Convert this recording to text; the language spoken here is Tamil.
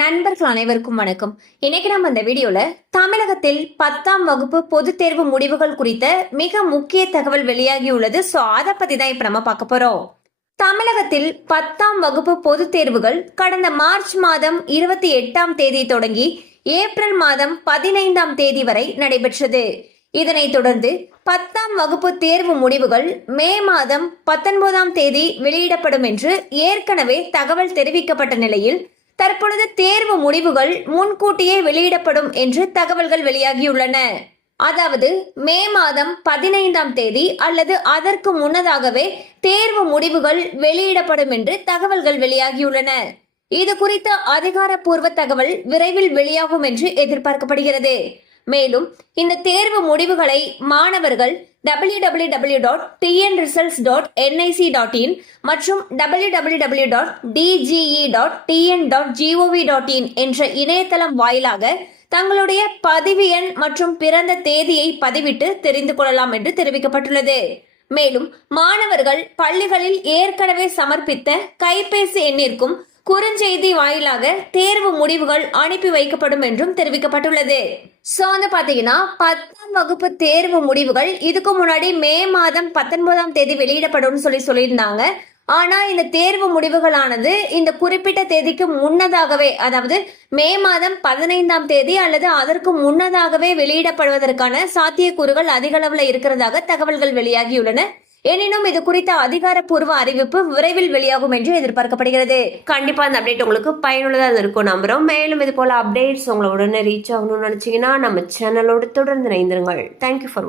நண்பர்கள் அனைவருக்கும் வணக்கம். இன்னைக்கு நம்ம இந்த வீடியோல தமிழகத்தில் பத்தாம் வகுப்பு பொதுத் தேர்வு முடிவுகள் குறித்த மிக முக்கிய தகவல் வெளியாகியுள்ளது ஸோ அதை பத்தி தான் இப்ப நம்ம பார்க்க போறோம். தமிழகத்தில் பத்தாம் வகுப்பு பொதுத் தேர்வுகள் கடந்த மார்ச் மாதம் இருபத்தி எட்டாம் தேதி தொடங்கி ஏப்ரல் மாதம் பதினைந்தாம் தேதி வரை நடைபெற்றது. இதனைத் தொடர்ந்து பத்தாம் வகுப்பு தேர்வு முடிவுகள் மே மாதம் பத்தொன்பதாம் தேதி வெளியிடப்படும் என்று ஏற்கனவே தகவல் தெரிவிக்கப்பட்ட நிலையில் தற்பொழுது தேர்வு முடிவுகள் முன்கூட்டியே வெளியிடப்படும் என்று தகவல்கள் வெளியாகியுள்ளன. அதாவது மே மாதம் பதினைந்தாம் தேதி அல்லது அதற்கு முன்னதாகவே தேர்வு முடிவுகள் வெளியிடப்படும் என்று தகவல்கள் வெளியாகியுள்ளன. இது குறித்த அதிகாரப்பூர்வ தகவல் விரைவில் வெளியாகும் என்று எதிர்பார்க்கப்படுகிறது. மேலும் இந்த தேர்வு முடிவுகளை மாணவர்கள் W W W dot TN results dot NIC dot in மற்றும் W W W dot DGE dot TN dot GOV dot in என்ற இணையதளம் வாயிலாக தங்களுடைய பதிவு எண் மற்றும் பிறந்த தேதியை பதிவிட்டு தெரிந்து கொள்ளலாம் என்று தெரிவிக்கப்பட்டுள்ளது. மேலும் மாணவர்கள் பள்ளிகளில் ஏற்கனவே சமர்ப்பித்த கைபேசி எண்ணிற்கும் குறுஞ்செய்தி வாயிலாக தேர்வு முடிவுகள் அனுப்பி வைக்கப்படும் என்றும் தெரிவிக்கப்பட்டுள்ளது. சோ வந்து பாத்தீங்கன்னா பத்தாம் வகுப்பு தேர்வு முடிவுகள் இதுக்கு முன்னாடி மே மாதம் பத்தொன்பதாம் தேதி வெளியிடப்படும் சொல்லி சொல்லியிருந்தாங்க. ஆனா இந்த தேர்வு முடிவுகளானது இந்த குறிப்பிட்ட தேதிக்கு முன்னதாகவே அதாவது மே மாதம் பதினைந்தாம் தேதி அல்லது அதற்கு முன்னதாகவே வெளியிடப்படுவதற்கான சாத்தியக்கூறுகள் அதிக அளவுல இருக்கிறதாக தகவல்கள் வெளியாகியுள்ளன. எனினும் இது குறித்த அதிகாரப்பூர்வ அறிவிப்பு விரைவில் வெளியாகும் என்று எதிர்பார்க்கப்படுகிறது. கண்டிப்பா இந்த அப்டேட் உங்களுக்கு பயனுள்ளதாக இருக்கும் நம்புறோம். மேலும் இது போல அப்டேட்ஸ் உங்களை உடனே ரீச் ஆகணும்னு நினைச்சீங்கன்னா நம்ம சேனலோடு தொடர்ந்து இணைந்திருங்கள். Thank you for